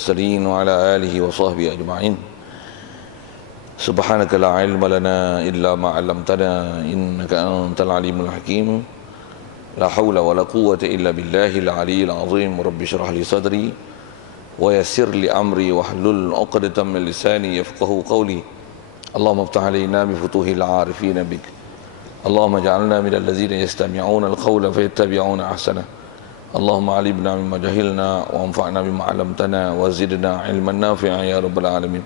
المرسلين وعلى آله وصحبه أجمعين. سبحانك لا علم لنا إلا ما علمتنا إنك أنت العليم الحكيم. لا حول ولا قوة إلا بالله العلي العظيم. رب اشرح لي صدري ويسر لي أمري واحلل عقدة من لساني يفقهوا قولي. اللهم افتح علينا بفتوح العارفين بك. اللهم اجعلنا من الذين يستمعون القول فيتبعون أحسنه. اللهم علمنا مما جهلنا وانفعنا بما علمتنا وزدنا علما نافعا يا رب العالمين.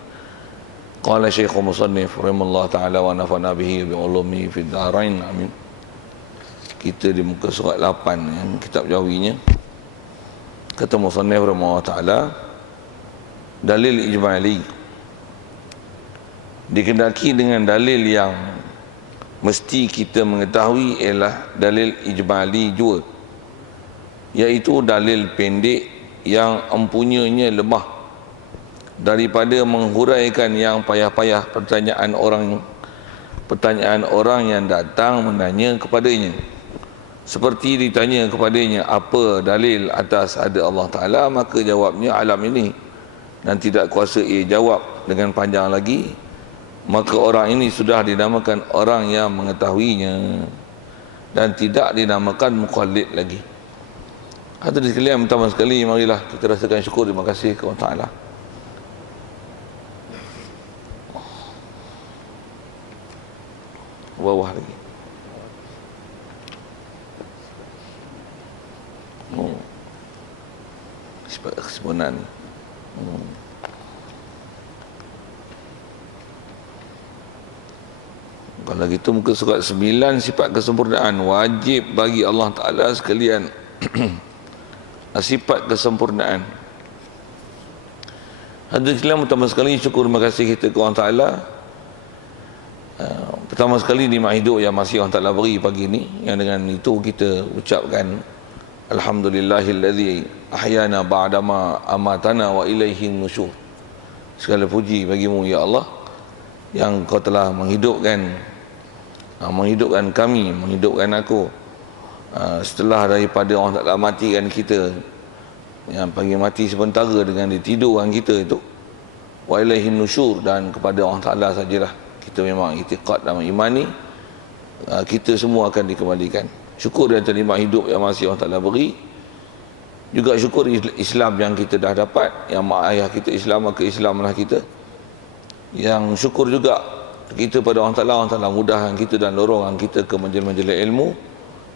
قال شيخ مصنف رحمه الله تعالى ونفعنا به بعلومه في الدارين amin. Kita di muka surat 8 yang kitab Jawinya, kata musannif rahimahullah taala, dalil ijmali dikendaki dengan dalil yang mesti kita mengetahui ialah dalil ijmali juga, iaitu dalil pendek yang empunyanya lemah daripada menghuraikan yang payah-payah pertanyaan orang yang datang menanya kepadanya. Seperti ditanya kepadanya apa dalil atas ada Allah Ta'ala, maka jawabnya alam ini, dan tidak kuasa ia jawab dengan panjang lagi, maka orang ini sudah dinamakan orang yang mengetahuinya dan tidak dinamakan muqallid lagi. Hadirin sekalian, pertama sekali marilah kita rasakan syukur, terima kasih kepada Allah Ta'ala. Bawah lagi. Sifat kesempurnaan ni. Kalau gitu muka surat 9, sifat kesempurnaan wajib bagi Allah Ta'ala sekalian. Sifat kesempurnaan. Hadirin sekalian, pertama sekali syukur, terima kasih kita kepada Allah Ta'ala. Pertama sekali nikmat hidup yang masih Allah Ta'ala beri pagi ni, yang dengan itu kita ucapkan alhamdulillahillazi ahyana ba'dama amatana wa ilaihi nusyur. Segala puji bagimu ya Allah, yang kau telah menghidupkan kami, menghidupkan aku setelah daripada Allah Ta'ala matikan kita, yang panggil mati sementara dengan ditidurkan kita itu. Wa ilaihi nusyur, dan kepada Allah Ta'ala sajalah kita memang i'tiqad dan imani, kita semua akan dikembalikan. Syukur dan terima hidup yang masih Allah Ta'ala beri. Juga syukur Islam yang kita dah dapat, yang mak ayah kita Islam, maka Islamlah kita. Yang syukur juga kita pada Allah Ta'ala mudahkan kita dan lorongkan kita ke majlis-majlis ilmu,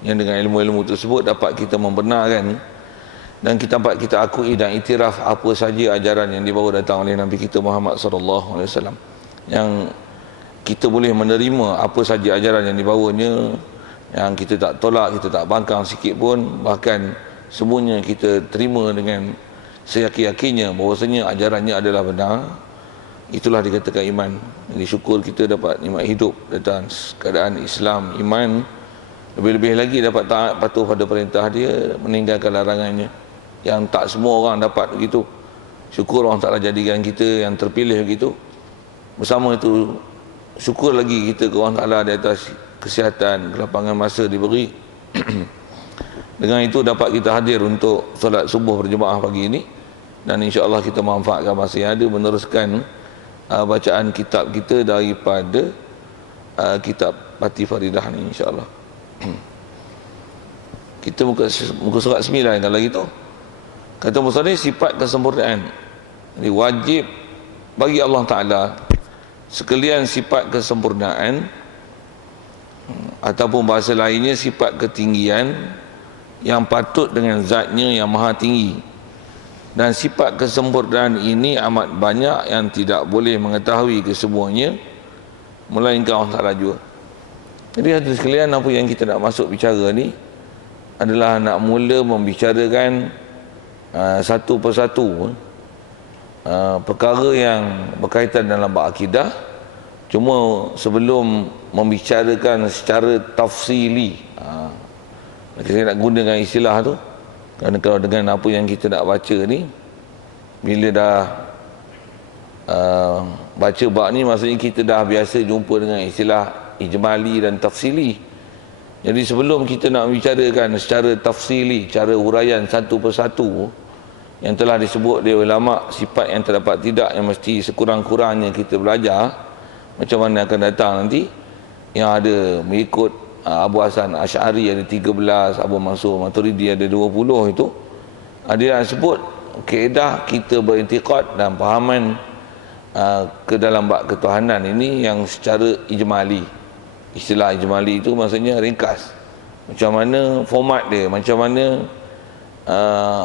yang dengan ilmu-ilmu tersebut dapat kita membenarkan dan kita dapat kita akui dan iktiraf apa saja ajaran yang dibawa datang oleh Nabi kita Muhammad sallallahu alaihi wasallam, yang kita boleh menerima apa saja ajaran yang dibawanya, yang kita tak tolak, kita tak bangkang sikit pun, bahkan semuanya kita terima dengan seyakin-yakinnya bahawasanya ajarannya adalah benar. Itulah dikatakan iman. Jadi syukur kita dapat nikmat hidup dalam keadaan Islam, iman. Lebih-lebih lagi dapat taat patuh pada perintah dia, meninggalkan larangannya, yang tak semua orang dapat begitu. Syukur Allah Ta'ala jadikan kita yang terpilih begitu. Bersama itu syukur lagi kita ke Allah Ta'ala di atas kesihatan, kelapangan masa diberi. Dengan itu dapat kita hadir untuk solat subuh berjemaah pagi ini, dan insya-Allah kita manfaatkan masa yang ada meneruskan bacaan kitab kita daripada kitab Fatih Faridah ni, insya-Allah. Kita muka surat 9 kalau gitu. Kata musannif, sifat kesempurnaan. Jadi wajib bagi Allah Ta'ala sekalian sifat kesempurnaan, ataupun bahasa lainnya sifat ketinggian yang patut dengan zatnya yang maha tinggi. Dan sifat kesempurnaan ini amat banyak yang tidak boleh mengetahui kesemuanya, melainkan Allah Ta'ala juga. Jadi hadirin sekalian, apa yang kita nak masuk bicara ni adalah nak mula membicarakan satu persatu perkara yang berkaitan dalam bab akidah. Cuma sebelum membicarakan secara tafsili, saya nak gunakan istilah tu, kerana kalau dengan apa yang kita nak baca ni, bila dah baca bab ni, maksudnya kita dah biasa jumpa dengan istilah ijmali dan tafsili. Jadi sebelum kita nak bicarakan secara tafsili, cara huraian satu persatu, yang telah disebut oleh ulama, sifat yang terdapat tidak yang mesti sekurang-kurangnya kita belajar macam mana akan datang nanti, yang ada mengikut Abu Hasan Asy'ari ada 13, Abu Mansur Maturidi ada 20 itu. Ada yang sebut kaedah kita berintikad dan pahaman ke dalam bab ketuhanan ini yang secara ijmali. Istilah ijmali itu maksudnya ringkas. Macam mana format dia, macam mana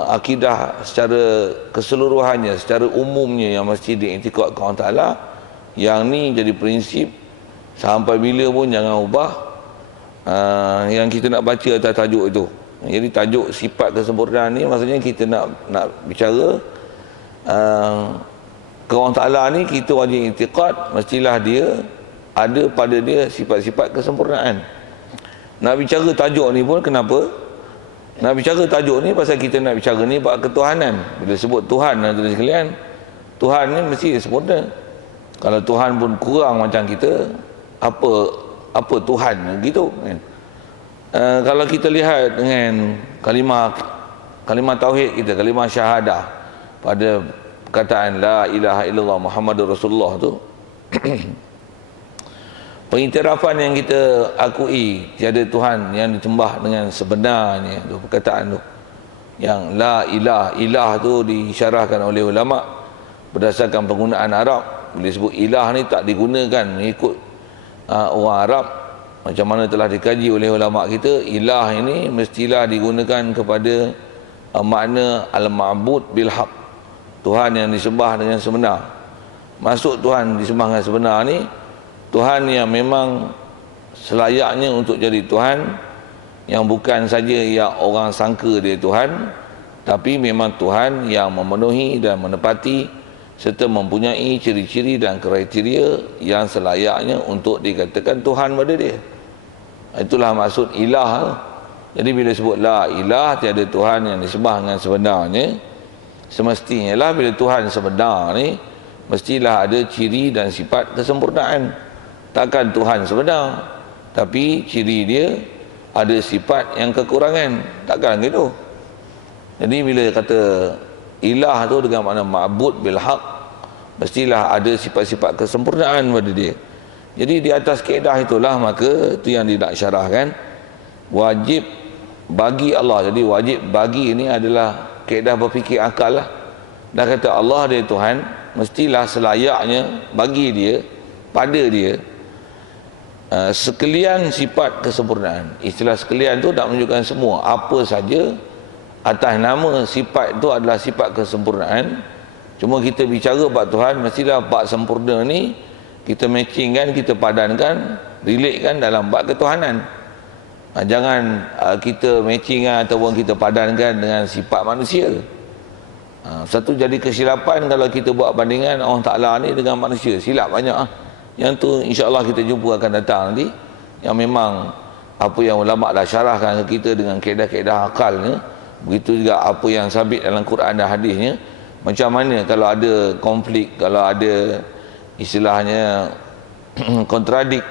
akidah secara keseluruhannya, secara umumnya yang mesti diiktikad ke Allah Ta'ala. Yang ni jadi prinsip sampai bila pun jangan ubah. Yang kita nak baca atas tajuk itu. Jadi tajuk sifat kesempurnaan ni maksudnya kita nak bicara ke Allah Ta'ala ni, kita wajib iktikad mestilah dia ada pada dia sifat-sifat kesempurnaan. Nak bicara tajuk ni pun kenapa? Nak bicara tajuk ni pasal kita nak bicara ni bab ketuhanan. Bila sebut Tuhan tuan sekalian, Tuhan ni mesti sempurna. Kalau Tuhan pun kurang macam kita, apa Tuhan gitu kan? Kalau kita lihat dengan kalimah tauhid kita, kalimah syahadah pada perkataan la ilaha illallah Muhammadur Rasulullah tu pengiktirafan yang kita akui tiada Tuhan yang disembah dengan sebenarnya tu, perkataan tu yang la ilah tu disyarahkan oleh ulama berdasarkan penggunaan Arab. Bila sebut ilah ni tak digunakan mengikut orang Arab, macam mana telah dikaji oleh ulama kita. Ilah ini mestilah digunakan kepada makna al-ma'bud bil haq, Tuhan yang disembah dengan sebenar. Maksud Tuhan disembah dengan sebenar ni Tuhan yang memang selayaknya untuk jadi Tuhan, yang bukan saja yang orang sangka dia Tuhan, tapi memang Tuhan yang memenuhi dan menepati serta mempunyai ciri-ciri dan kriteria yang selayaknya untuk dikatakan Tuhan pada dia. Itulah maksud ilah. Jadi bila sebut la ilah, tiada Tuhan yang disembah dengan sebenarnya, semestinya lah bila Tuhan sebenar ni mestilah ada ciri dan sifat kesempurnaan. Takkan Tuhan sebenar tapi ciri dia ada sifat yang kekurangan, takkan gitu. Jadi bila kata ilah tu dengan makna ma'bud bil haq, mestilah ada sifat-sifat kesempurnaan pada dia. Jadi di atas kaedah itulah maka itu yang dia nak syarahkan, wajib bagi Allah. Jadi wajib bagi ini adalah kaedah berfikir akal lah. Dah kata Allah dia Tuhan, mestilah selayaknya bagi dia, pada dia sekalian sifat kesempurnaan. Istilah sekalian tu tak menunjukkan semua, apa saja atas nama sifat itu adalah sifat kesempurnaan. Cuma kita bicara bab Tuhan, mestilah bab sempurna ni kita matchingkan, kita padankan, relatekan dalam bab ketuhanan. Jangan kita matchingkan ataupun kita padankan dengan sifat manusia. Satu jadi kesilapan kalau kita buat bandingan Allah Ta'ala ni dengan manusia. Silap banyak. Yang tu insya-Allah kita jumpa akan datang nanti, yang memang apa yang ulama dah syarahkan ke kita dengan kaedah-kaedah akalnya. Begitu juga apa yang sabit dalam Quran dan hadisnya. Macam mana kalau ada konflik, kalau ada istilahnya kontradik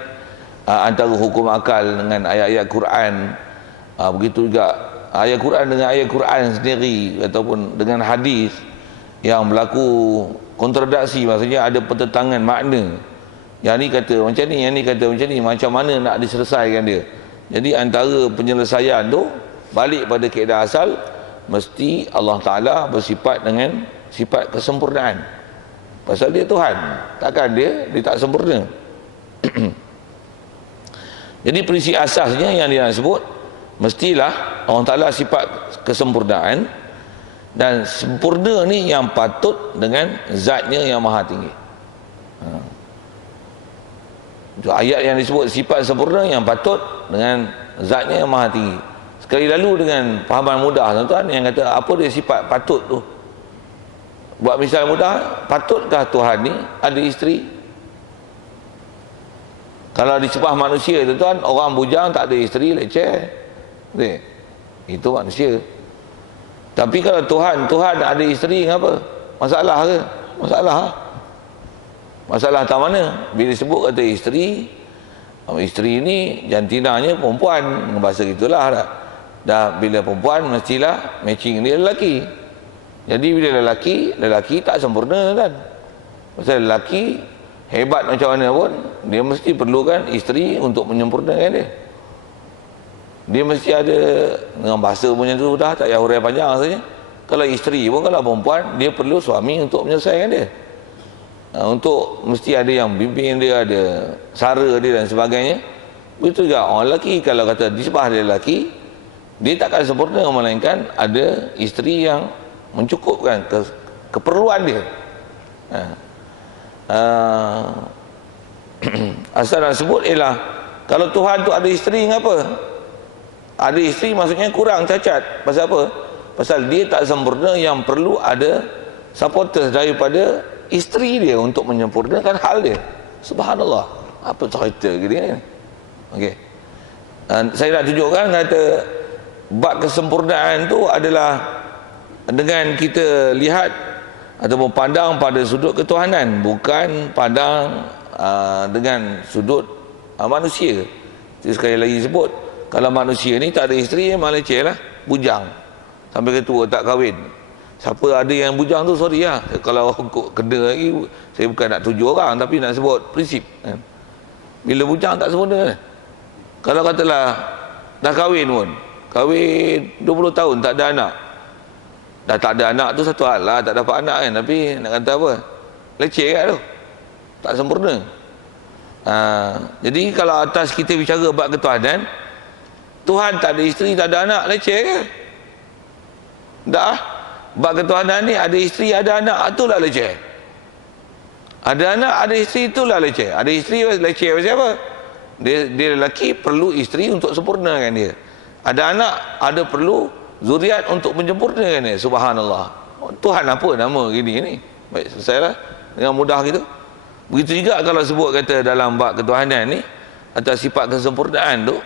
antara hukum akal dengan ayat-ayat Quran, begitu juga ayat Quran dengan ayat Quran sendiri ataupun dengan hadis yang berlaku kontradaksi, maksudnya ada pertentangan makna. Yang ni kata macam ni, yang ni kata macam ni, macam mana nak diselesaikan dia. Jadi antara penyelesaian tu balik pada kaedah asal, mesti Allah Ta'ala bersifat dengan sifat kesempurnaan. Pasal dia Tuhan, takkan dia tak sempurna. Jadi prinsip asasnya yang dia sebut, mestilah Allah Ta'ala sifat kesempurnaan, dan sempurna ni yang patut dengan zatnya yang maha tinggi. Ayat yang disebut sifat sempurna yang patut dengan zatnya yang maha tinggi. Sekali lalu dengan fahaman mudah tuan-tuan, yang kata apa dia sifat patut tu. Buat misal mudah, patutkah Tuhan ni ada isteri? Kalau disebut manusia tuan-tuan, orang bujang tak ada isteri, leceh. Itu manusia. Tapi kalau Tuhan ada isteri, ngapa? Masalah ke? Masalah. Masalah tak mana? Bila sebut kata isteri ni jantinanya perempuan, bahasa gitulah dah. Dah bila perempuan mestilah matching dia lelaki. Jadi bila lelaki tak sempurna kan. Pasal lelaki hebat macam mana pun, dia mesti perlukan isteri untuk menyempurnakan dia. Dia mesti ada, dengan bahasa punya tu dah tak payah hurai panjang saja. Kalau isteri pun, kalau perempuan, dia perlu suami untuk menyelesaikan dia. Untuk mesti ada yang bimbing dia, ada sara dia dan sebagainya. Begitu juga orang lelaki, kalau kata disebah dia lelaki, dia takkan sempurna melainkan ada isteri yang mencukupkan keperluan dia. Asal nak sebut ialah kalau Tuhan tu ada isteri, ngapa? Ada isteri maksudnya kurang cacat. Pasal apa? Pasal dia tak sempurna, yang perlu ada supporters daripada isteri dia untuk menyempurnakan hal dia. Subhanallah, apa cerita gini ni? Okey, saya nak tunjukkan kata bab kesempurnaan tu adalah dengan kita lihat ataupun pandang pada sudut ketuhanan, bukan pandang dengan sudut manusia. Jadi sekali lagi sebut, kalau manusia ni tak ada isteri, malah leceh lah, bujang sampai ketua tak kahwin. Siapa ada yang bujang tu, sorry lah, kalau kena lagi, saya bukan nak tuju orang, tapi nak sebut prinsip kan. Bila bujang tak sempurna, kalau katalah dah kahwin pun, kahwin 20 tahun tak ada anak, dah tak ada anak tu satu hal lah, tak dapat anak kan, tapi nak kata apa, leceh kan tu, tak sempurna. Jadi kalau atas kita bicara bab ketuhanan, Tuhan tak ada isteri, tak ada anak, leceh ke? Dah, bab ketuhanan ni ada isteri, ada anak, itulah leceh. Ada anak, ada isteri, itulah leceh. Ada isteri, leceh pasal apa? Dia lelaki perlu isteri untuk sempurnakan dia. Ada anak, ada perlu zuriat untuk menyempurnakan dia. Subhanallah. Tuhan apa nama gini ni? Baik, selesai lah dengan mudah gitu. Begitu juga kalau sebut kata dalam bab ketuhanan ni, atas sifat kesempurnaan tu,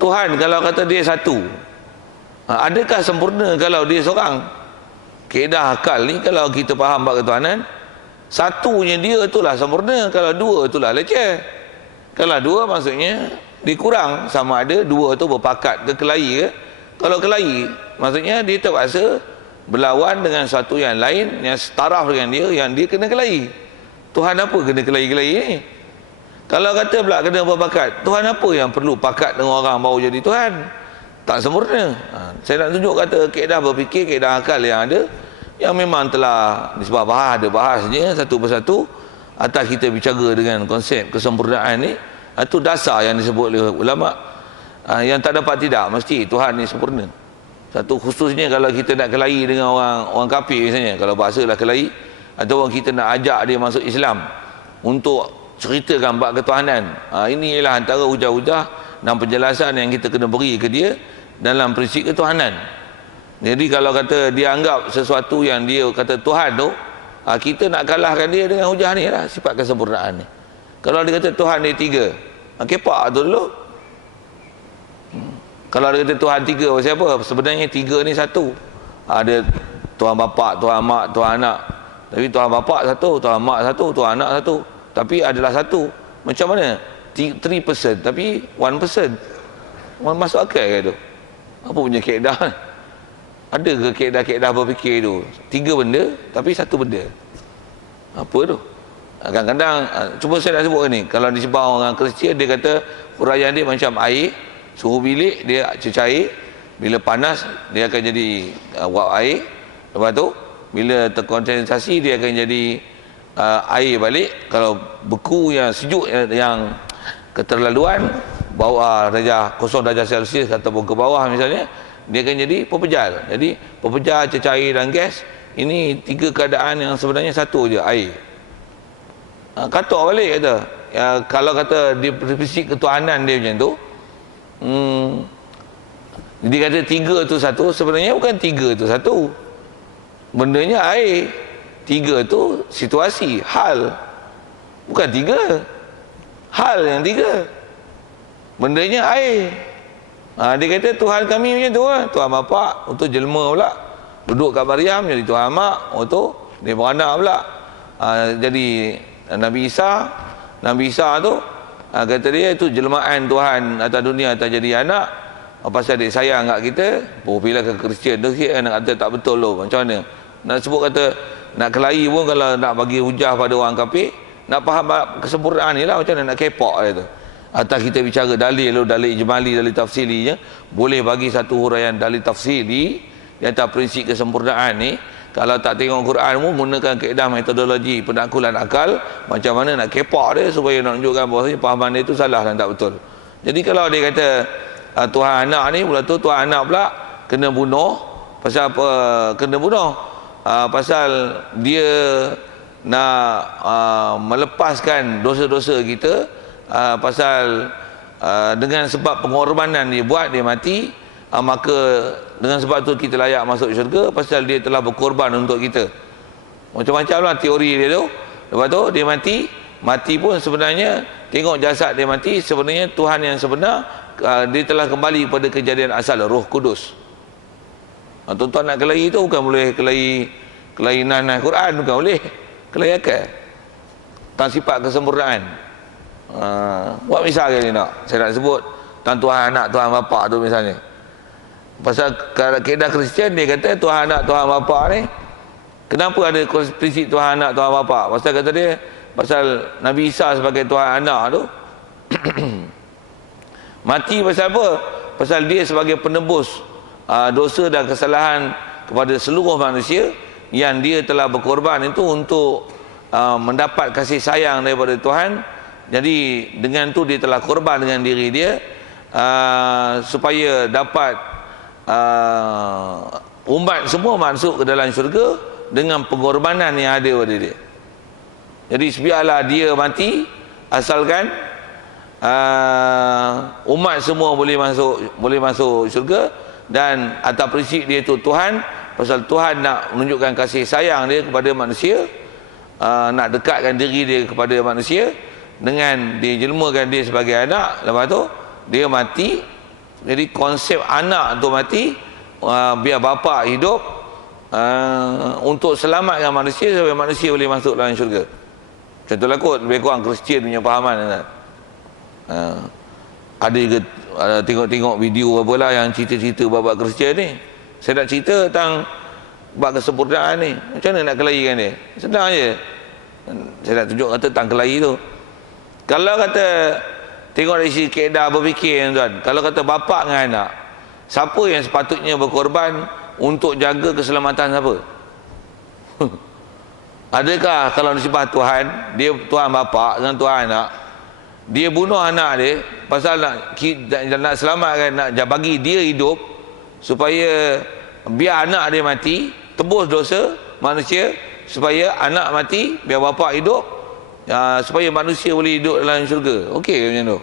Tuhan kalau kata dia satu, adakah sempurna kalau dia seorang? Kaedah akal ni, kalau kita faham bab ketuhanan, satunya dia itulah sempurna, kalau dua itulah leceh. Kalau dua maksudnya dia kurang, sama ada dua tu berpakat ke kelahi ke. Kalau kelahi maksudnya dia terpaksa berlawan dengan satu yang lain yang setaraf dengan dia, yang dia kena kelahi. Tuhan apa kena kelahi-kelahi ni? Kalau kata pula kena berpakat, Tuhan apa yang perlu pakat dengan orang baru jadi Tuhan? Tak sempurna. Saya nak tunjuk kata kaedah berfikir, kaedah akal yang ada, yang memang telah disebab ada bahasnya satu persatu. Atas kita bicara dengan konsep kesempurnaan ni, itu dasar yang disebut oleh ulama. Yang tak dapat tidak, mesti Tuhan ni sempurna. Satu khususnya kalau kita nak kelahi dengan orang kafir misalnya, kalau bahasa lah kelahi, atau kita nak ajak dia masuk Islam untuk ceritakan bab ketuhanan. Ini ialah antara hujah-hujah dan penjelasan yang kita kena beri ke dia dalam prinsip ketuhanan. Jadi kalau kata dia anggap sesuatu yang dia kata Tuhan tu, kita nak kalahkan dia dengan hujah ni lah, sifat kesempurnaan ni. Kalau dia kata Tuhan dia tiga, kepak tu dulu. Kalau dia kata Tuhan tiga, pasal apa? Sebenarnya tiga ni satu. Ada Tuhan Bapa, Tuhan Mak, Tuhan Anak. Tapi Tuhan Bapa satu, Tuhan Mak satu, Tuhan Anak satu. Tapi adalah satu. Macam mana? 3 person tapi 1 person. Masuk akal ke tu? Apa punya kaedah? Ada ke kaedah-kaedah berfikir tu? 3 benda tapi satu benda. Apa tu? Kadang-kadang cuba saya nak sebut ni, kalau disebut orang Kristian, dia kata huraian dia macam air, suhu bilik dia cecair, bila panas dia akan jadi wap air, lepas tu bila terkondensasi dia akan jadi air balik. Kalau beku yang sejuk yang keterlaluan, bawah darjah 0 darjah Celsius ataupun ke bawah misalnya, dia akan jadi pepejal. Jadi pepejal, cecair dan gas, ini 3 keadaan yang sebenarnya satu je, air. Katok balik kata, kalau kata dia fisik ketuhanan dia macam tu, dia kata 3 tu satu, sebenarnya bukan 3 tu satu, bendanya air. 3 tu situasi, hal, bukan 3 hal yang 3, bendanya air. Dia kata Tuhan kami macam tu lah. Tuhan Bapa untuk jelma pula, duduk kat Maryam jadi Tuhan Mak, tu dia beranak pula, jadi Nabi Isa tu kata dia itu jelmaan Tuhan atas dunia atas jadi anak. pasal dia sayang kat kita, bila ke Kristian tu sikit nak kata tak betul tu. Macam mana? Nak sebut kata nak kelahi pun kalau nak bagi hujah pada orang kafir, nak faham kesempurnaan ni lah, macam mana nak kepak dia tu. Atas kita bicara dalil, dalil ijmali, dalil tafsili je, boleh bagi satu huraian dalil tafsili di atas prinsip kesempurnaan ni. Kalau tak tengok Quran pun gunakan kaedah metodologi penaklukan akal, macam mana nak kepak dia supaya nak tunjukkan bahawa pahaman dia tu salah dan tak betul. Jadi kalau dia kata Tuhan anak ni, pula tu Tuhan anak pula kena bunuh. Pasal apa kena bunuh? Pasal dia nak melepaskan dosa-dosa kita, pasal dengan sebab pengorbanan dia buat, dia mati, maka dengan sebab tu kita layak masuk syurga, pasal dia telah berkorban untuk kita. Macam-macam lah teori dia tu. Lepas tu dia mati pun sebenarnya, tengok jasad dia mati, sebenarnya Tuhan yang sebenar, dia telah kembali pada kejadian asal, Roh Kudus. Tuan-tuan nak kelahi tu bukan boleh kelahi nanah Quran, bukan boleh kelahi akal, tentang sifat kesempurnaan. Buat misal ni nak, saya nak sebut tentang Tuhan anak, Tuhan bapa tu misalnya. Pasal kaedah Kristian dia kata Tuhan anak, Tuhan bapa ni, kenapa ada prinsip Tuhan anak, Tuhan bapa? Pasal kata dia, pasal Nabi Isa sebagai Tuhan anak tu mati pasal apa? Pasal dia sebagai penebus dosa dan kesalahan kepada seluruh manusia, yang dia telah berkorban itu untuk mendapat kasih sayang daripada Tuhan. Jadi dengan tu dia telah korban dengan diri dia, supaya dapat umat semua masuk ke dalam syurga dengan pengorbanan yang ada pada dia. Jadi biarlah dia mati, asalkan umat semua boleh masuk syurga. Dan atas prinsip dia tu Tuhan, pasal Tuhan nak menunjukkan kasih sayang dia kepada manusia, nak dekatkan diri dia kepada manusia dengan dia jelmakan dia sebagai anak. Lepas tu dia mati. Jadi konsep anak tu mati, biar bapa hidup, untuk selamatkan manusia supaya manusia boleh masuk dalam syurga. Contohlah kot lebih kurang Kristian punya fahaman. Ada juga tengok-tengok video apa lah yang cerita-cerita bab Kristian ni. Saya nak cerita tentang bab kesempurnaan ni, macam mana nak kelahikan dia. Senang je. Saya nak tunjuk kata tentang kelahi tu. Kalau kata tengok dari sisi kaedah berfikir, tuan, kalau kata bapa dengan anak, siapa yang sepatutnya berkorban untuk jaga keselamatan siapa? Adakah kalau disebut Tuhan, dia Tuhan bapa dengan Tuhan anak, dia bunuh anak dia pasal nak selamatkan, nak bagi dia hidup supaya biar anak dia mati, tebus dosa manusia, supaya anak mati biar bapa hidup, supaya manusia boleh hidup dalam syurga. Okey macam tu?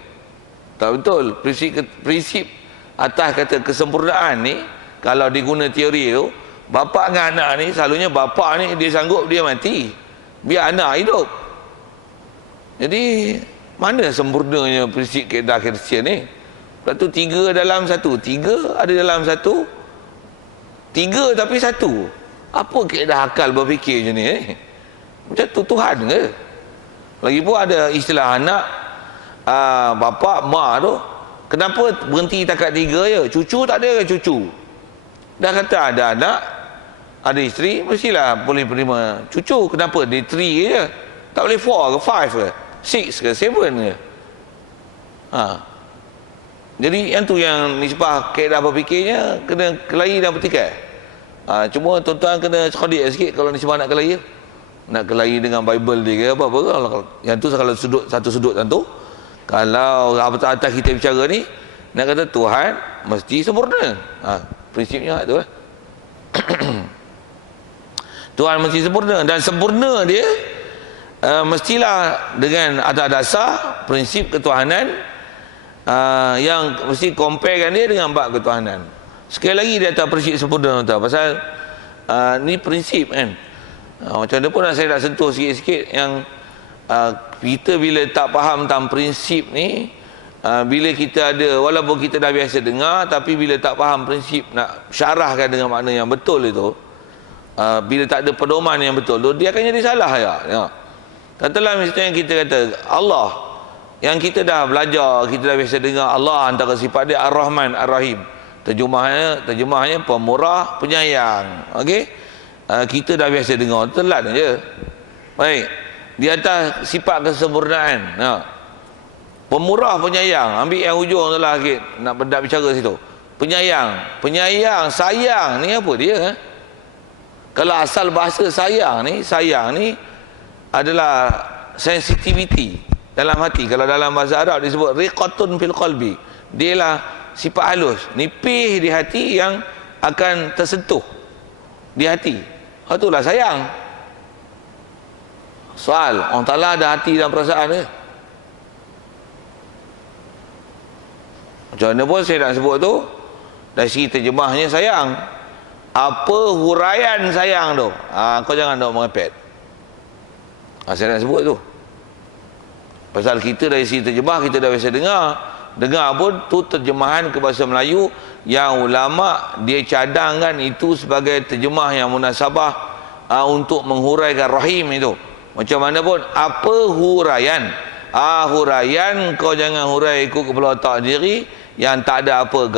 Tak betul. Prinsip atas kata kesempurnaan ni, kalau diguna teori tu, bapa dengan anak ni, selalunya bapa ni dia sanggup dia mati biar anak hidup. Jadi mana sempurnanya prinsip kaedah Kristian ni? Lepas tu tiga dalam satu, tiga ada dalam satu, tiga tapi satu. Apa kaedah akal berfikir macam ni? Macam tu Tuhan ke? Lagipun ada istilah anak, bapa, mak tu, kenapa berhenti takat tiga je? Cucu tak ada ke cucu? Dah kata ada anak, ada isteri, mestilah boleh menerima cucu. Kenapa dia 3 je? Tak boleh 4 ke 5 ke 6 ke 7 ke? Jadi yang tu yang nisbah kaedah berfikirnya kena kelahi dan bertikai. Cuma tuan-tuan kena cerdik sikit kalau nisbah nak kelahi. Nak kelahi dengan Bible dia ke apa-apa. Yang tu kalau satu sudut tentu. Kalau atas kita bicara ni, nak kata Tuhan mesti sempurna. Prinsipnya tu lah. Tuhan mesti sempurna, dan sempurna dia mestilah dengan atas dasar prinsip ketuhanan, yang mesti comparekan dia dengan bab ketuhanan. Sekali lagi dia atas prinsip sempurna tu, pasal ni prinsip kan. Macam mana pun saya nak sentuh sikit-sikit yang kita bila tak faham tentang prinsip ni, bila kita ada, walaupun kita dah biasa dengar, tapi bila tak faham prinsip, nak syarahkan dengan makna yang betul itu, bila tak ada pedoman yang betul tu, dia akan jadi salah ya. Katalah misalnya kita kata Allah yang kita dah belajar, kita dah biasa dengar Allah antara sifat dia Ar-Rahman Ar-Rahim. Terjemahnya pemurah, penyayang. Okey? Kita dah biasa dengar, telan aja. Baik. Di atas sifat kesempurnaan. Pemurah, penyayang. Ambil yang ujung tu lah sikit. Nak benda bicara situ. Penyayang. Penyayang, sayang ni apa dia? Kalau asal bahasa sayang ni adalah sensitivity dalam hati. Kalau dalam bahasa Arab disebut riqatun fil qalbi. Dia lah sifat halus, nipih di hati yang akan tersentuh di hati. Itulah sayang. Soal, Allah Ta'ala ada hati dan perasaan dia. Macam mana pun saya nak sebut tu, dari segi terjemahnya sayang. Apa huraian sayang tu? Kau jangan dok merepet. Saya nak sebut tu. Pasal kita dari segi terjemah, kita dah biasa dengar pun tu terjemahan ke bahasa Melayu yang ulama dia cadangkan itu sebagai terjemah yang munasabah untuk menghuraikan rahim itu. Macam mana pun, apa huraian? Huraian kau jangan hurai ikut kepala otak diri yang tak ada apa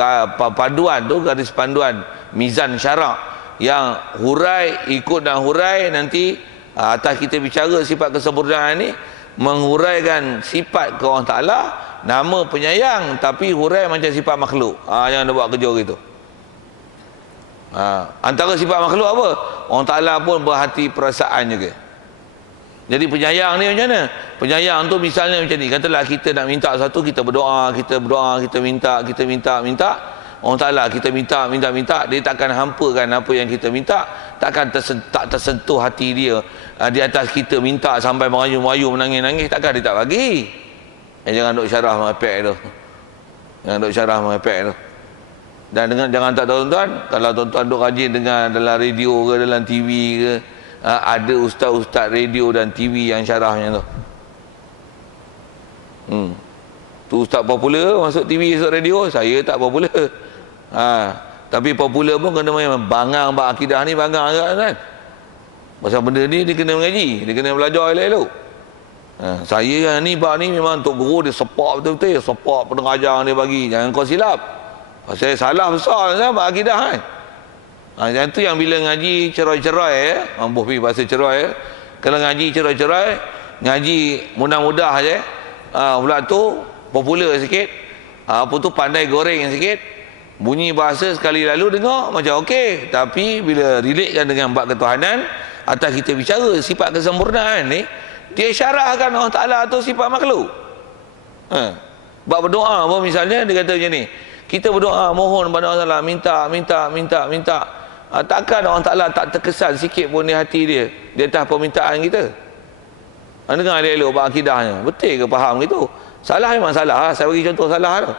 paduan tu, garis panduan mizan syarak. Yang hurai ikut dan hurai nanti atas kita bicara sifat kesempurnaan ni, menghuraikan sifat ke Allah Ta'ala, nama penyayang, tapi hurai macam sifat makhluk. Jangan dia buat kerja gitu. Antara sifat makhluk apa? Allah Ta'ala pun berhati perasaan juga. Jadi penyayang ni macam mana? Penyayang tu misalnya macam ni, katalah kita nak minta satu, kita berdoa, kita minta. Allah Ta'ala kita minta, dia takkan hampakan apa yang kita minta, takkan tak tersentuh hati dia. Di atas kita minta sampai merayu-merayu, menangis-nangis, takkan dia tak bagi. Jangan duk syarah mengepek tu. Dan jangan tak tahu tuan-tuan, kalau tuan-tuan duk rajin dengar dalam radio ke dalam TV ke, ada ustaz-ustaz radio dan TV yang syarahnya tu. Tu ustaz popular masuk TV, masuk radio, saya tak popular. Tapi popular pun kena main bangang bab akidah ni, bangang agak kan. Pasal benda ni dia kena mengaji, dia kena belajar elok-elok. Saya ni bab ni memang Tok Guru dia sepak betul-betul, sepak pengajar dia bagi, jangan kau silap. Pasal salah besar bab akidah kan. Yang tu yang bila ngaji cerai-cerai ambuh pergi bahasa cerai kalau ngaji cerai-cerai, ngaji mudah-mudah je, pula tu popular sikit, apa tu pandai goreng sikit, bunyi bahasa sekali lalu dengar macam okey, tapi bila relatekan dengan bab ketuhanan, atas kita bicara sifat kesempurnaan ni, dia syarahkan Allah Ta'ala tu sifat makhluk. Bab berdoa pun misalnya dia kata macam ni, kita berdoa mohon pada Allah Ta'ala, minta. Takkan Allah Ta'ala tak terkesan sikit pun di hati dia di atas permintaan kita. Dengar dia elok bab akidahnya, betul ke faham gitu? Salah memang salah. Saya bagi contoh salah tu.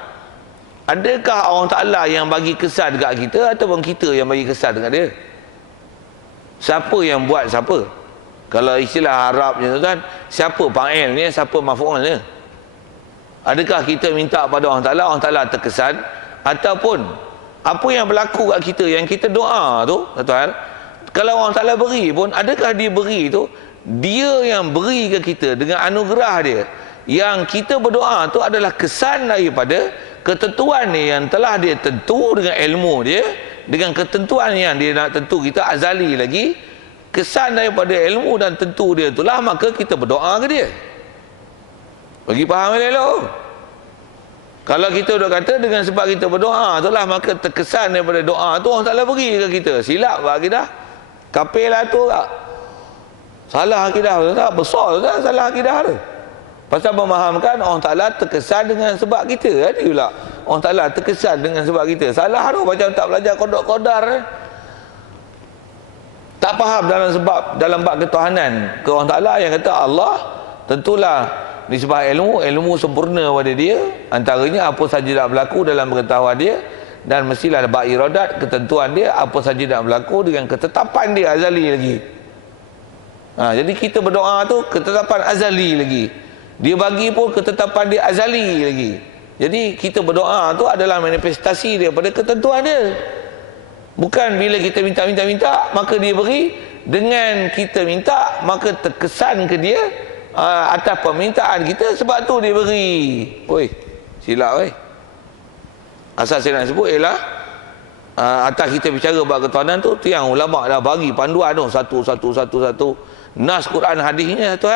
Adakah Allah Ta'ala yang bagi kesan dekat kita, ataupun kita yang bagi kesan dekat dia? Siapa yang buat siapa? Kalau istilah Arabnya tu kan, siapa fa'il ni, siapa maf'ul ni? Adakah kita minta pada Allah Ta'ala terkesan, ataupun apa yang berlaku kat kita, yang kita doa tu, tuan, kalau Allah Ta'ala beri pun, adakah dia beri tu, dia yang beri ke kita dengan anugerah dia, yang kita berdoa tu adalah kesan daripada ketentuan ni yang telah dia tentu dengan ilmu dia, dengan ketentuan yang dia nak tentu kita azali lagi, kesan daripada ilmu dan tentu dia itulah, maka kita berdoa ke dia. Bagi faham elok. Kalau kita dah kata dengan sebab kita berdoa itulah, maka terkesan daripada doa tu Allah Ta'ala beri ke kita. Silap bab akidah. Kapil lah tu tak. Salah akidah tu tak. Besar tu tak salah akidah tu. Pasal memahamkan Allah Ta'ala terkesan dengan sebab kita. Ada pula Allah Ta'ala terkesan dengan sebab kita. Salah tu macam tak belajar kodok-kodar. Tak faham dalam bab ketuhanan ke Allah Ta'ala, yang kata Allah tentulah disebab ilmu sempurna pada dia, antaranya apa saja nak berlaku dalam pengetahuan dia, dan mestilah bab iradat, ketentuan dia, apa saja nak berlaku dengan ketetapan dia azali lagi. Jadi kita berdoa tu ketetapan azali lagi, dia bagi pun ketetapan dia azali lagi. Jadi kita berdoa tu adalah manifestasi daripada ketentuan dia. Bukan bila kita minta maka dia beri, dengan kita minta maka terkesan ke dia atas permintaan kita, sebab tu dia beri. Oi, silap asal saya nak sebut ialah atas kita bicara bab ketuhanan tu yang ulama dah bagi panduan tu satu nas Quran hadisnya satu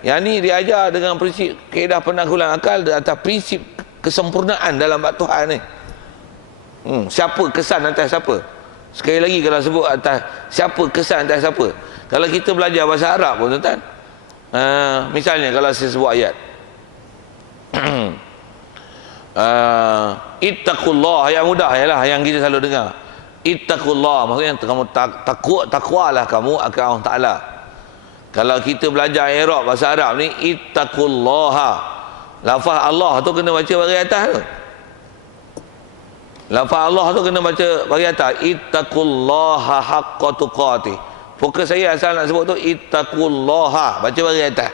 yang ni diajar dengan prinsip kaedah penanggulan akal atas prinsip kesempurnaan dalam bab Tuhan ni. Siapa kesan atas siapa. Sekali lagi kalau sebut atas siapa kesan atas siapa, kalau kita belajar bahasa Arab pun tuan-tuan, misalnya kalau saya sebut ayat ittaqullah, yang mudah ialah yang kita selalu dengar. Ittaqullah maksudnya kamu takwalah kamu akan Allah Taala. Kalau kita belajar i'rab bahasa Arab ni, ittaqullaha, lafaz Allah tu kena baca bagi atas tu. Lafaz Allah tu kena baca bagi atas, ittaqullaha haqqa tuqatih. Fokus saya asal nak sebut tu ittaqullaha, baca bagi atas.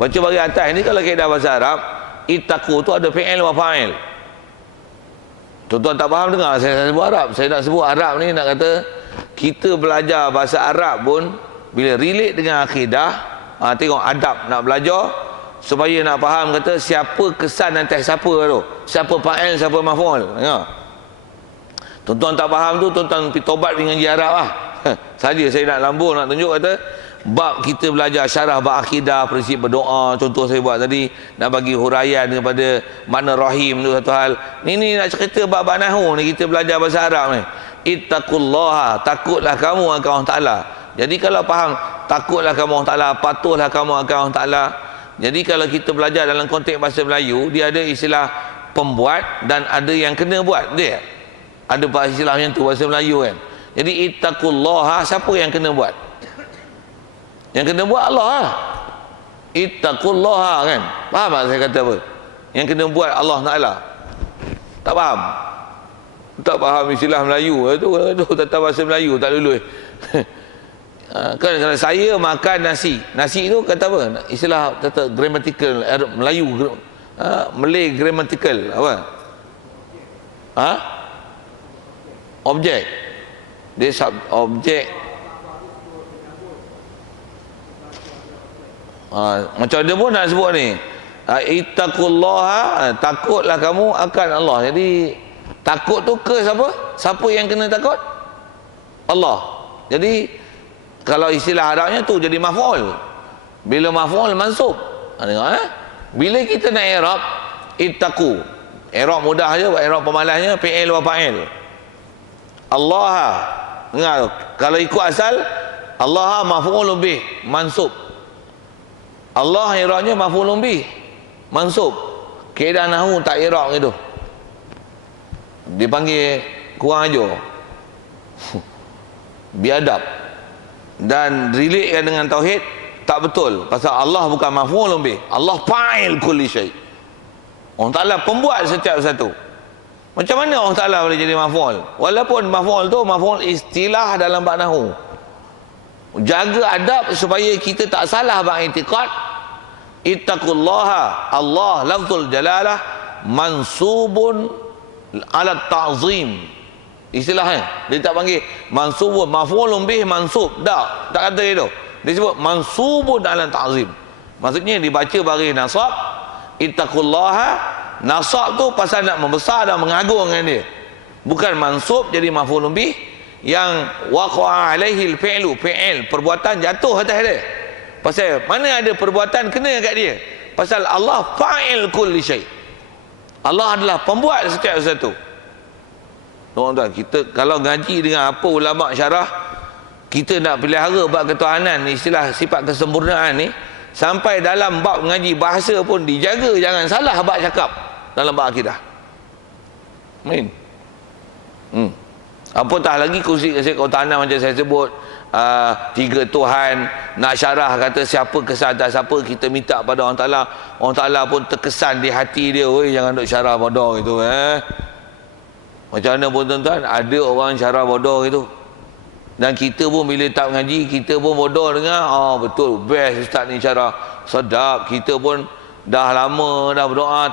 Baca bagi atas ni kalau kaedah bahasa Arab, ittaqu tu ada fi'il wa fa'il. Tuan-tuan tak faham dengar saya sebut Arab. Saya nak sebut Arab ni nak kata kita belajar bahasa Arab pun bila relate dengan akidah, tengok adab nak belajar supaya nak faham kata siapa kesan atas siapa tu, siapa fa'il, siapa maf'ul. Tuan-tuan tak faham tu, tuan-tuan pergi tobat dengan Arab lah. Saja saya nak lambung nak tunjuk kata bab kita belajar syarah bab akidah, prinsip berdoa, contoh saya buat tadi nak bagi huraian kepada makna rahim tu satu hal. Ni nak cerita bab nahu ni, kita belajar bahasa Arab ni. Ittaqullaha, takutlah kamu akan Allah Taala. Jadi kalau faham takutlah kamu Allah Taala, patuhlah kamu akan Allah Taala. Jadi kalau kita belajar dalam konteks bahasa Melayu, dia ada istilah pembuat dan ada yang kena buat. Dia ada istilah yang tu bahasa Melayu kan. Jadi ittaqullaha, siapa yang kena buat? Yang kena buat Allah lah. Ittaqullaha kan. Faham tak saya kata apa? Yang kena buat Allah Ta'ala. Tak faham? Tak faham istilah Melayu. Itu tata bahasa Melayu tak lulus. Kan kalau saya makan nasi. Nasi itu kata apa? Istilah kata grammatical Melayu. Malay grammatical apa? Objek. Dia objek. Macam dia pun nak sebut ni, ittaqullaha, takutlah kamu akan Allah. Jadi takut tu ke siapa? Siapa yang kena takut? Allah. Jadi kalau istilah Arabnya tu jadi maf'ul. Bila maf'ul mansub. Tengok bila kita nak i'rab ittaqu, i'rab mudah je, buat i'rab pemalasnya fi'il wa fa'il. Allah, dengar, kalau ikut asal Allah maf'ul bih mansub. Allah i'rabnya maf'ulun bih mansub. Kaedah nahwu tak i'rab gitu. Dipanggil kurang ajar. Biadab. Dan relatekan dengan tauhid tak betul. Pasal Allah bukan maf'ulun bih. Allah fa'il kulli syai'. Allah Ta'ala pembuat setiap satu. Macam mana Allah Ta'ala boleh jadi maf'ul? Walaupun maf'ul tu maf'ul istilah dalam bab nahwu. Jaga adab supaya kita tak salah bab i'tiqad. Ittaqullaha, Allah lafzul jalalah mansubun ala ta'zim. Istilahnya dia tak panggil mansubun maf'ulun bih mansub. Tak kata itu. Dia sebut mansubun ala ta'zim. Maksudnya dibaca bagi nasab. Ittaqullaha, nasab tu pasal nak membesar dan mengagungkan dia. Bukan mansub jadi maf'ulun bih yang waqa'a alaihi al-fi'lu, fi'il perbuatan jatuh atas dia. Pasal mana ada perbuatan kena kat dia. Pasal Allah fa'il kulli syai'. Allah adalah pembuat setiap sesuatu. Tuan-tuan, kita kalau ngaji dengan apa ulama syarah, kita nak pelihara bab ketuhanan, istilah sifat kesempurnaan ni, sampai dalam bab ngaji bahasa pun dijaga jangan salah bab cakap dalam bab akidah. Amin. Apatah lagi kursi ketuhanan macam saya sebut, tiga Tuhan, nak syarah kata siapa kesan atas siapa, kita minta pada Allah Ta'ala. Allah Ta'ala pun terkesan di hati dia, oi jangan duk syarah bodoh gitu. Macam mana pun tuan-tuan, ada orang syarah bodoh gitu. Dan kita pun bila tak ngaji, kita pun bodoh dengar, betul, best ustaz ni syarah, sedap. Kita pun dah lama dah berdoa,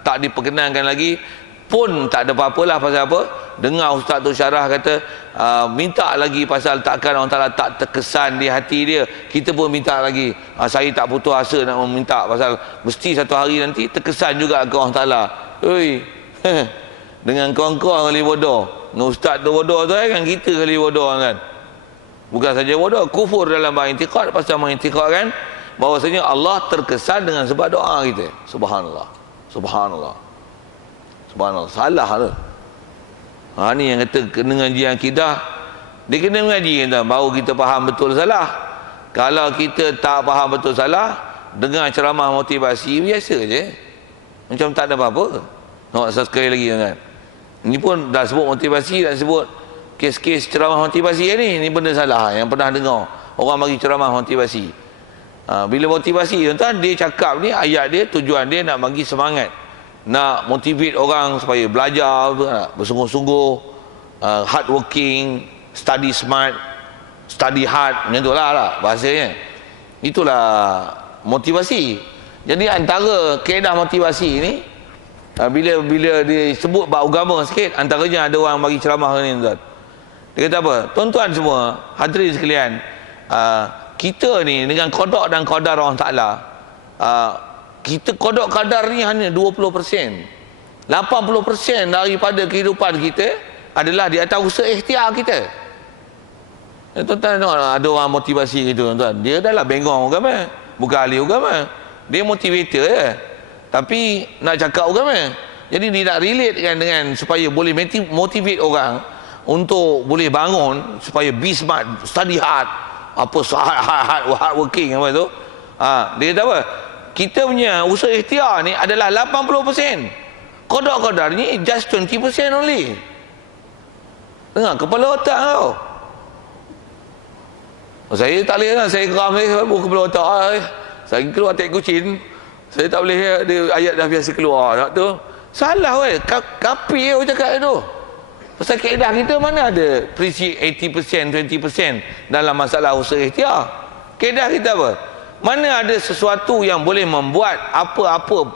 tak diperkenankan lagi, pun tak ada apa-apalah. Pasal apa? dengar ustaz tu syarah kata minta lagi pasal takkan Allah Ta'ala tak terkesan di hati dia, kita pun minta lagi. Saya tak putus asa nak meminta pasal mesti satu hari nanti terkesan juga ke Allah Ta'ala. Oi, dengan kawan-kawan kali bodoh. Ustaz tu bodoh tu kan, kita kali bodoh kan. Bukan saja bodoh, kufur dalam berintikad pasal mengintikadkan bahawasanya Allah terkesan dengan sebab doa kita. Subhanallah. Subhanallah. Subhanallah. Salah tu. Ni yang kata kena ngaji akidah. Dia kena mengaji kita baru kita faham betul salah. Kalau kita tak faham betul salah, dengar ceramah motivasi biasa je, macam tak ada apa-apa. Nak sekali lagi kan. Ini pun dah sebut motivasi, dah sebut kes-kes ceramah motivasi ni benda salah yang pernah dengar orang bagi ceramah motivasi. Bila motivasi tuan-tuan, dia cakap ni ayat dia, tujuan dia nak bagi semangat, nak motivate orang supaya belajar bersungguh-sungguh, hard working, study smart, study hard, macam tu lah bahasanya. Itulah motivasi. Jadi antara kaedah motivasi ni, bila dia sebut bab agama sikit, antaranya ada orang bagi ceramah ni tuan. Dia kata apa? Tuan-tuan semua, hadirin sekalian, kita ni dengan qada dan qadar Allah Ta'ala, kita qada qadar ni hanya 20%. 80% daripada kehidupan kita adalah di atas usaha ikhtiar kita. Tuan-tuan tengok ada orang motivasi gitu tuan-tuan. Dia adalah bengong agama, bukan ahli agama. Dia motivator je, tapi nak cakap agama. Jadi dia nak relate kan dengan supaya boleh motivate orang untuk boleh bangun supaya be smart, study hard, apa hard working apa tu. Dia kata apa? Kita punya usaha ikhtiar ni adalah 80%. Qada-qadar ni just 20% only. Dengar kepala otak kau. Saya tak boleh lah, saya geram saya kepala otak. Saya keluar tek kucing. Saya tak boleh, dia ayat dah biasa keluar tak tu. Salah weh, kapi aku cakap tu. Pasal kaedah kita mana ada prinsip 80%, 20% dalam masalah usaha ikhtiar. Kaedah kita apa? Mana ada sesuatu yang boleh membuat apa-apa,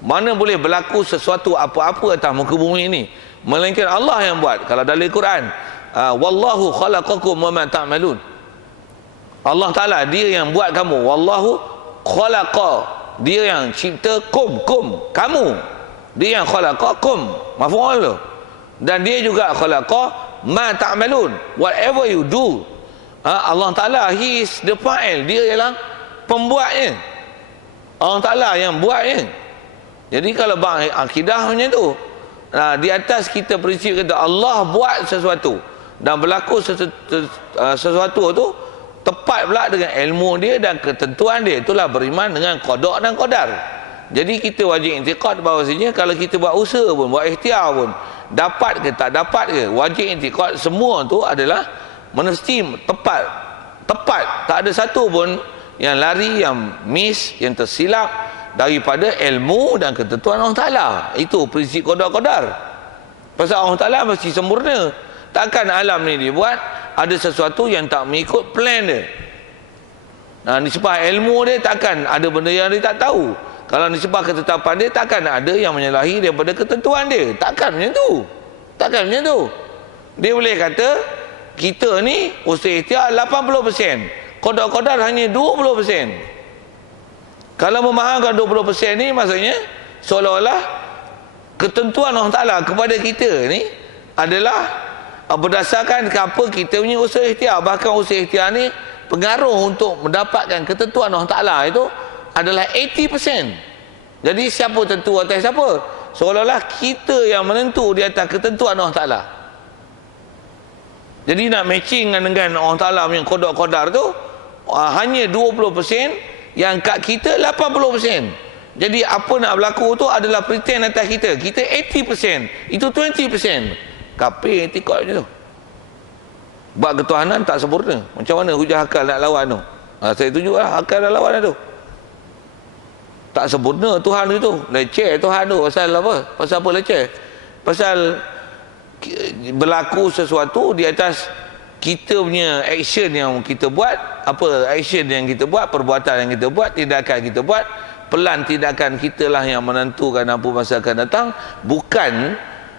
mana boleh berlaku sesuatu apa-apa atas muka bumi ini, melainkan Allah yang buat. Kalau dalam Quran, wallahu khalaqakum wa ma ta'malun. Allah Ta'ala dia yang buat kamu. Wallahu khalaqa, dia yang cipta kum kamu. Dia yang khalaqakum, maf'ul tu. Dan dia juga khalaqa ma ta'malun, whatever you do. Allah Ta'ala, he is the fa'il, dia ialah pembuatnya. Allah Ta'ala yang buatnya. Jadi kalau bang akidah macam tu, di atas kita prinsip kata Allah buat sesuatu dan berlaku sesuatu tu tepat pula dengan ilmu dia dan ketentuan dia, itulah beriman dengan qada dan qadar. Jadi kita wajib i'tiqad bahawasanya kalau kita buat usaha pun, buat ikhtiar pun, dapat ke tak dapat ke, wajib i'tiqad semua tu adalah mesti tepat, tak ada satu pun yang lari, yang miss, yang tersilap daripada ilmu dan ketentuan Allah Ta'ala. Itu prinsip qada-qadar. Pasal Allah Ta'ala mesti sempurna. Takkan alam ni dibuat ada sesuatu yang tak mengikut plan dia. Nisbah ilmu dia, takkan ada benda yang dia tak tahu. Kalau nisbah ketetapan dia, takkan ada yang menyalahi daripada ketentuan dia. Takkan macam tu. Dia boleh kata kita ni usaha ikhtiar 80%, qada-qadar hanya 20%. Kalau memahamkan 20% ni, maksudnya seolah-olah ketentuan Allah Ta'ala kepada kita ni adalah berdasarkan apa kita punya usaha ikhtiar. Bahkan usaha ikhtiar ni pengaruh untuk mendapatkan ketentuan Allah Ta'ala itu adalah 80%. Jadi siapa tentu atas siapa? Seolah-olah kita yang menentu di atas ketentuan Allah Ta'ala. Jadi nak matching dengan Allah Ta'ala punya qada-qadar tu hanya 20%, yang kat kita 80%. Jadi apa nak berlaku tu adalah pretend atas kita. Kita 80%, itu 20%. Kapir etikot macam tu. Bab ketuhanan tak sempurna. Macam mana hujah akal nak lawan tu? Saya tunjuk lah akal nak lawan tu. Tak sempurna Tuhan itu. Leceh Tuhan tu. Pasal apa? Pasal apa leceh? Pasal berlaku sesuatu di atas kita punya action yang kita buat. Apa action yang kita buat, perbuatan yang kita buat, tindakan kita buat, pelan tindakan kita lah yang menentukan apa masa akan datang. Bukan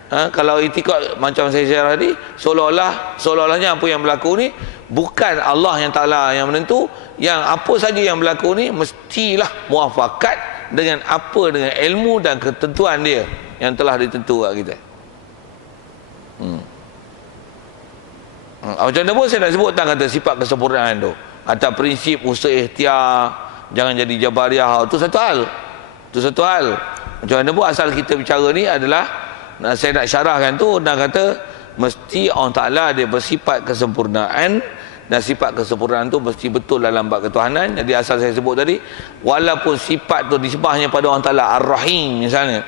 Kalau itikad macam saya syarah tadi, seolah-olahnya apa yang berlaku ni bukan Allah yang Ta'ala yang menentu, yang apa saja yang berlaku ni mestilah muafakat dengan dengan ilmu dan ketentuan dia yang telah ditentu kat kita. Macam mana pun saya nak sebut kata sifat kesempurnaan tu, atau prinsip usaha ikhtiar, jangan jadi jabariah, itu satu hal. Macam mana pun asal kita bicara ni adalah saya nak syarahkan tu, dan kata mesti Allah Ta'ala dia bersifat kesempurnaan, dan sifat kesempurnaan tu mesti betul dalam bab ketuhanan. Jadi asal saya sebut tadi, walaupun sifat tu disebahnya pada Allah Ta'ala Ar-Rahim misalnya,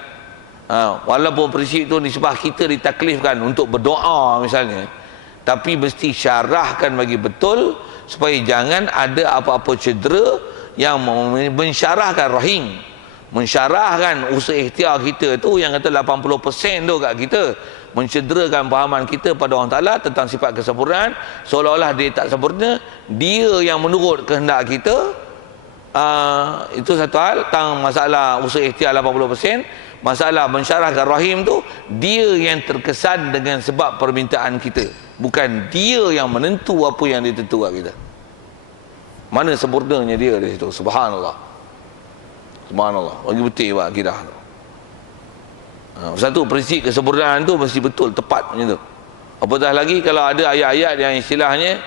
walaupun prinsip tu disebah kita ditaklifkan untuk berdoa misalnya, tapi mesti syarahkan bagi betul supaya jangan ada apa-apa cedera yang mensyarahkan Rahim, mensyarahkan usaha ikhtiar kita tu yang kata 80% tu kat kita, mencederakan fahaman kita pada Allah Ta'ala tentang sifat kesempurnaan, seolah-olah dia tak sempurna, dia yang menurut kehendak kita. Itu satu hal tentang masalah usaha ikhtiar 80%. Masalah mensyarahkan Rahim tu, dia yang terkesan dengan sebab permintaan kita, bukan dia yang menentu apa yang ditentu kat kita. Mana sempurnanya dia di situ. Subhanallah, bagi betul buat akidah tu. Satu prinsip kesempurnaan tu mesti betul, tepat macam tu. Apatah lagi kalau ada ayat-ayat yang istilahnya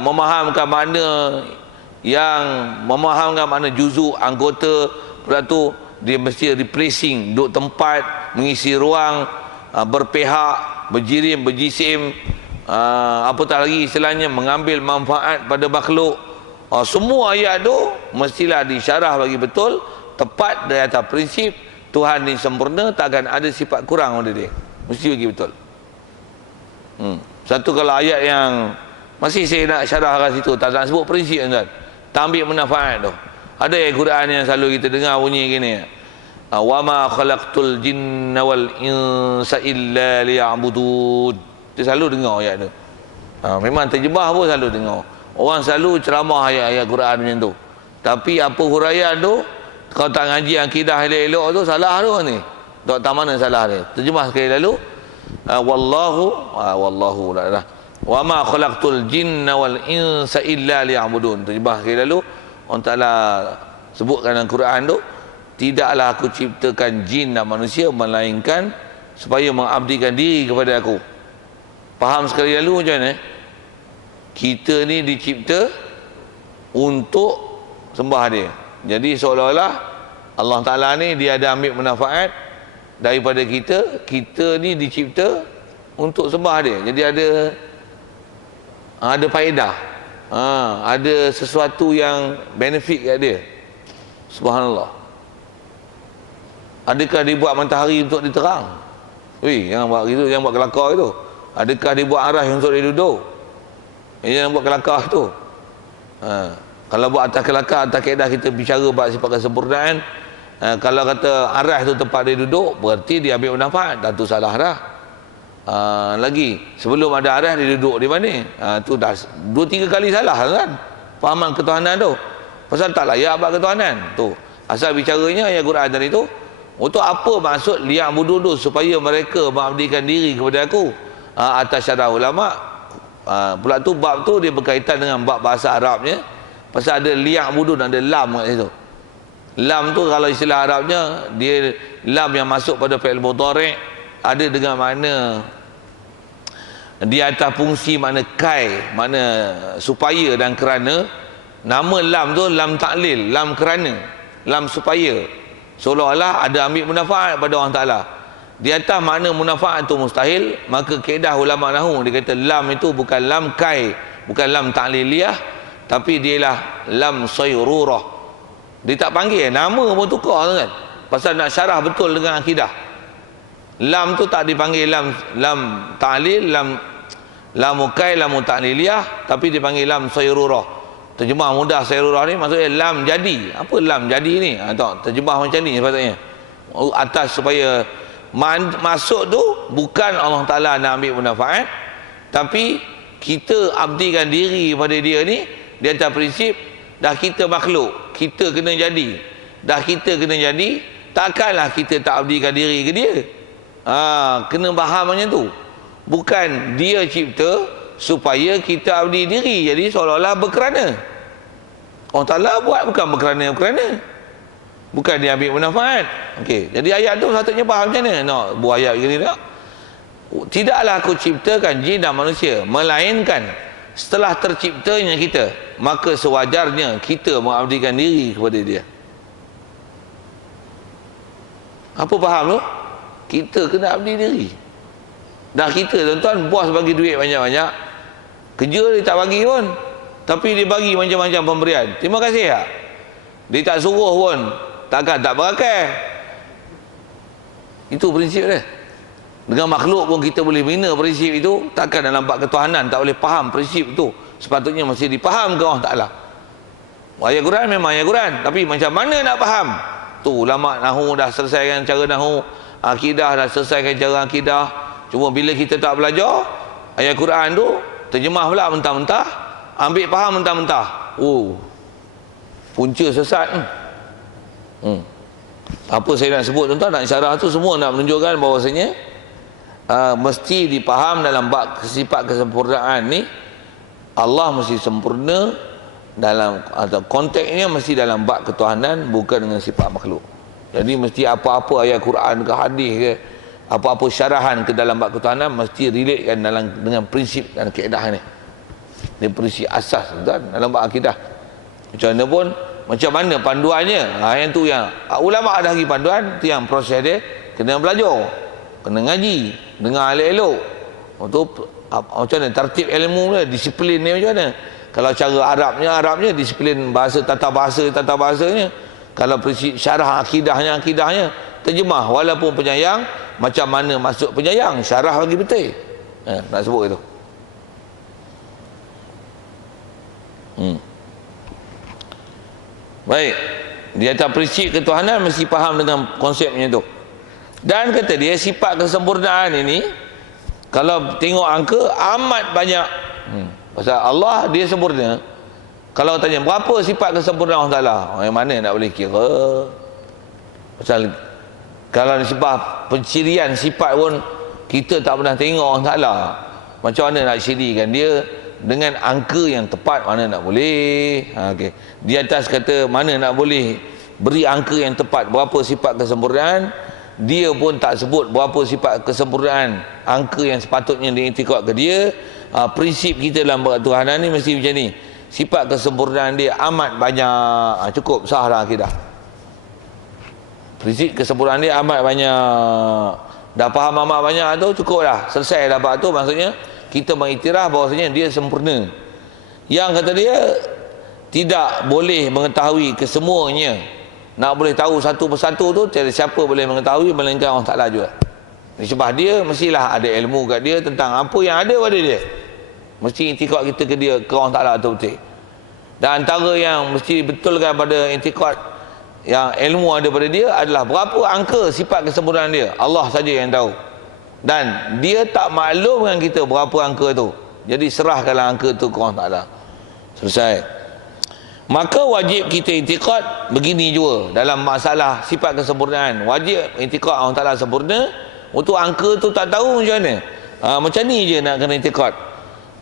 memahamkan makna juzuk, anggota, pula tu dia mesti replacing, duduk tempat, mengisi ruang, berpihak, berjirim, berjisim, apatah lagi istilahnya mengambil manfaat pada makhluk. Semua ayat tu mestilah disyarah bagi betul, tepat dari atas prinsip Tuhan ni sempurna, takkan ada sifat kurang pada dia, mesti bagi betul. Satu kalau ayat yang masih saya nak syarah kat situ, tak nak sebut prinsip kan, tak ambil manfaat tu. Ada ayat Quran yang selalu kita dengar bunyi gini, wa ma khalaqtul jinna wal insa illa liya'budun. Kita selalu dengar ayat tu. Memang terjemah pun selalu dengar. Orang selalu ceramah ayat-ayat Quran macam tu. Tapi apa huraian tu, kalau tak ngaji akidah elok-elok tu, salah tu ni. Tak mana salah dia. Terjemah sekali lalu. Wallahu la. Wa ma khalaqtul jinna wal insa illa liya'budun. Terjemah sekali lalu. Allah Ta'ala sebutkan dalam Quran tu, tidaklah aku ciptakan jin dan manusia melainkan supaya mengabdikan diri kepada aku. Faham sekali lalu macam mana? Kita ni dicipta untuk sembah dia. Jadi seolah-olah Allah Ta'ala ni dia ada ambil manfaat daripada kita. Kita ni dicipta untuk sembah dia. Jadi ada faedah, ada sesuatu yang benefit kat dia. Subhanallah. Adakah dibuat matahari untuk diterang? Jangan buat gitu, jangan buat kelakar itu. Adakah dibuat arah untuk dia duduk? Jangan buat kelakar tu. Kalau buat atas kelakar, atas kaedah kita bicara bab sifat kesempurnaan, kalau kata arah tu tempat dia duduk, berarti dia ambil manfaat, dah tu salah dah. Lagi sebelum ada arah dia duduk di mana, tu dah 2-3 kali salah kan fahaman ketuhanan tu, pasal tak layak bab ketuhanan tu. Asal bicaranya ayat Quran tadi tu, untuk apa maksud liya'budun tu, supaya mereka mengabdikan diri kepada aku. Atas syarah ulama, pula tu bab tu dia berkaitan dengan bab bahasa Arabnya, pasal ada liya'budun, ada lam kat situ. Lam tu kalau istilah Arabnya, dia lam yang masuk pada fi'il mudhari', ada dengan makna di atas fungsi makna kai, makna supaya dan kerana. Nama lam tu lam ta'lil, lam kerana, lam supaya, seolah-olah ada ambil manfaat pada Allah Ta'ala. Di atas makna manfaat tu mustahil, maka kaedah ulama nahwu dia kata lam itu bukan lam kai, bukan lam ta'liliyah, tapi dialah lam sayrurah. Dia tak panggil nama pun tukar kan, pasal nak syarah betul dengan akidah. Lam tu tak dipanggil lam ta'lil, lam kai, lam ta'liliyah, tapi dipanggil lam sayrurah. Terjemah mudah sayrurah ni maksudnya lam jadi. Apa lam jadi ni? Terjemah macam ni sepatutnya. Atas supaya masuk tu bukan Allah Ta'ala nak ambil manfaat, tapi kita abdikan diri pada dia ni di atas prinsip dah kita makhluk, kita kena jadi. Dah kita kena jadi, takkanlah kita tak abdikan diri ke dia. Kena faham macam tu. Bukan dia cipta supaya kita abdi diri, jadi seolah-olah berkerana. Allah Ta'ala buat bukan berkerana-kerana, bukan dia ambil manfaat. Okey, jadi ayat tu sepatutnya faham macam mana nak buat ayat gini tak? Tidaklah aku ciptakan jin dan manusia, melainkan setelah terciptanya kita, maka sewajarnya kita mengabdikan diri kepada dia. Apa faham tu? Kita kena abdi diri. Dah kita tuan-tuan, bos bagi duit banyak-banyak, kerja dia tak bagi pun, tapi dia bagi macam-macam pemberian. Terima kasih tak? Dia tak suruh pun, takkan tak berakai. Itu prinsip dia. Dengan makhluk pun kita boleh bina prinsip itu. Takkan dalam bab ketuhanan tak boleh faham prinsip itu. Sepatutnya mesti dipaham ke Allah Ta'ala. Ayat Quran memang ayat Quran, tapi macam mana nak faham? Tu ulama nahu dah selesaikan cara nahu, akidah dah selesaikan cara akidah. Cuma bila kita tak belajar ayat Quran tu, terjemah pula mentah-mentah, ambil faham mentah-mentah. Punca sesat. Apa saya nak sebut tuan-tuan, nak syarah tu semua nak menunjukkan bahawasanya mesti dipaham dalam bab sifat kesempurnaan ni. Allah mesti sempurna dalam, atau konteksnya mesti dalam bab ketuhanan, bukan dengan sifat makhluk. Jadi mesti apa-apa ayat Quran ke hadis ke, apa-apa syarahan ke dalam bab ketuhanan mesti relatekan dengan prinsip dan kaedah ni. Ini prinsip asas tuan dalam bab akidah. Macam mana pun, macam mana panduannya, yang tu yang ulama ada lagi panduan, tu yang proses dia kena belajar, kena ngaji, dengar elok-elok. Tu macam mana tertib ilmu dia, disiplin dia macam mana. Kalau cara Arabnya disiplin bahasa, tata bahasanya. Kalau prinsip syarah akidahnya terjemah, walaupun penyayang, macam mana masuk penyayang, syarah bagi betul. Nak sebut itu. Baik, di atas prinsip ketuhanan mesti faham dengan konsepnya tu. Dan kata dia sifat kesempurnaan ini, kalau tengok angka amat banyak. Pasal Allah dia sempurna. Kalau tanya berapa sifat kesempurnaan Allah Ta'ala, yang mana nak boleh kira. Pasal kalau disebab pencirian sifat pun kita tak pernah tengok Allah Ta'ala, macam mana nak cirikan dia dengan angka yang tepat, mana nak boleh. Okay. Di atas kata mana nak boleh beri angka yang tepat berapa sifat kesempurnaan, dia pun tak sebut berapa sifat kesempurnaan angka yang sepatutnya diiktikad ke dia. Prinsip kita dalam Tuhanan ni mesti macam ni, sifat kesempurnaan dia amat banyak. Cukup sah dah akidah. Prinsip kesempurnaan dia amat banyak. Dah faham amat banyak tu cukup dah, selesai dah bab tu. Maksudnya kita mengiktiraf bahawasanya dia sempurna. Yang kata dia tidak boleh mengetahui kesemuanya. Nak boleh tahu satu persatu tu tiada siapa boleh mengetahui melainkan Allah Ta'ala juga. Sebab dia mestilah ada ilmu kat dia tentang apa yang ada pada dia. Mesti intikad kita ke dia, ke Allah Ta'ala tu betul. Dan antara yang mesti betulkan pada intikad yang ilmu ada pada dia adalah berapa angka sifat kesempurnaan dia. Allah saja yang tahu. Dan dia tak maklum dengan kita berapa angka tu. Jadi serahkanlah angka tu ke Allah Ta'ala. Selesai. Maka wajib kita intikad begini juga dalam masalah sifat kesempurnaan. Wajib intikad Allah Ta'ala sempurna. Untuk angka tu tak tahu macam mana. Macam ni je nak kena intikad.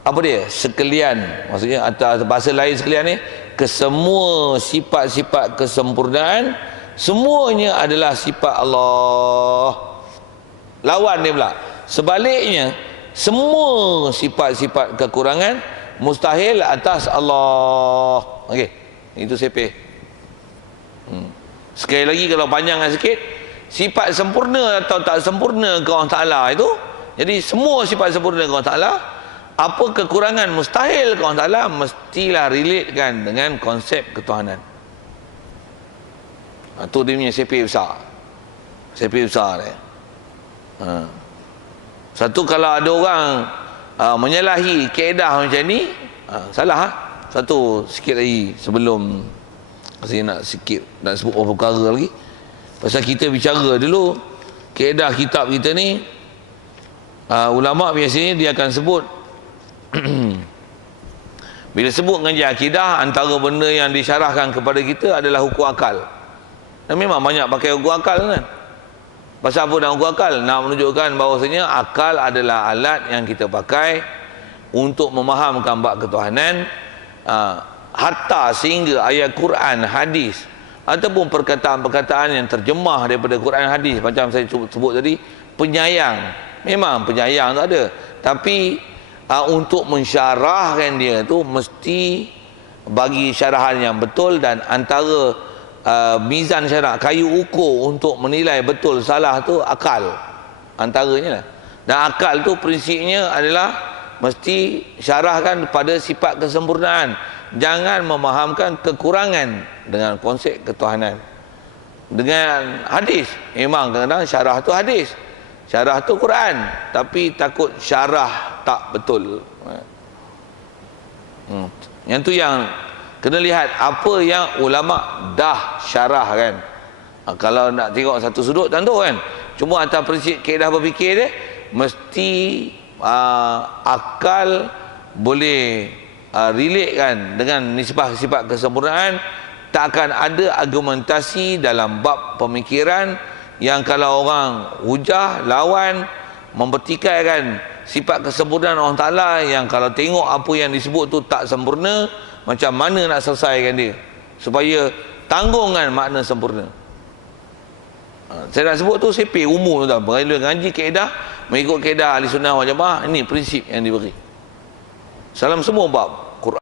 Apa dia? Sekalian. Maksudnya atas bahasa lain sekalian ni, kesemua sifat-sifat kesempurnaan semuanya adalah sifat Allah. Lawan dia pula, sebaliknya semua sifat-sifat kekurangan mustahil atas Allah. Okey, itu sepeh. Sekali lagi kalau panjangkan sikit, sifat sempurna atau tak sempurna ke Allah Ta'ala itu, jadi semua sifat sempurna ke Allah Ta'ala, apa kekurangan mustahil ke Allah Ta'ala, mestilah relatekan dengan konsep ketuhanan. Itu dia punya sepeh besar. Sepeh besar dia. Satu, kalau ada orang menyalahi kaedah macam ni, salah. Satu sikit lagi sebelum saya nak sikit nak sebut beberapa perkara lagi. Pasal kita bicara dulu kaedah kitab kita ni, ulama biasanya dia akan sebut bila sebut ngaji akidah, antara benda yang disyarahkan kepada kita adalah hukum akal. Dan memang banyak pakai hukum akal kan. Pasal apa nak ukur akal? Nak menunjukkan bahawasanya akal adalah alat yang kita pakai untuk memahamkan bab ketuhanan, hatta sehingga ayat Quran, hadis ataupun perkataan-perkataan yang terjemah daripada Quran hadis, macam saya sebut tadi, penyayang. Memang penyayang tu ada, tapi untuk mensyarahkan dia tu mesti bagi syarahan yang betul, dan antara mizan syarah, kayu ukur untuk menilai betul salah tu akal antaranya lah. Dan akal tu prinsipnya adalah mesti syarahkan pada sifat kesempurnaan, jangan memahamkan kekurangan dengan konsep ketuhanan. Dengan hadis, memang kadang-kadang syarah tu hadis, syarah tu Quran, tapi takut syarah tak betul. Yang tu yang kena lihat apa yang ulama dah syarah kan. Kalau nak tengok satu sudut tentu kan, cuma atas prinsip kaedah berfikir dia mesti akal boleh relate kan dengan nisbah-sifat kesempurnaan. Tak akan ada argumentasi dalam bab pemikiran yang kalau orang hujah lawan mempertikaikan sifat kesempurnaan Allah Ta'ala, yang kalau tengok apa yang disebut tu tak sempurna, macam mana nak selesaikan dia supaya tanggungan makna sempurna. Saya nak sebut tu CP umum tu, bila ngaji kaedah mengikut kaedah ahli sunnah wal jamaah, ini prinsip yang diberi dalam semua bab.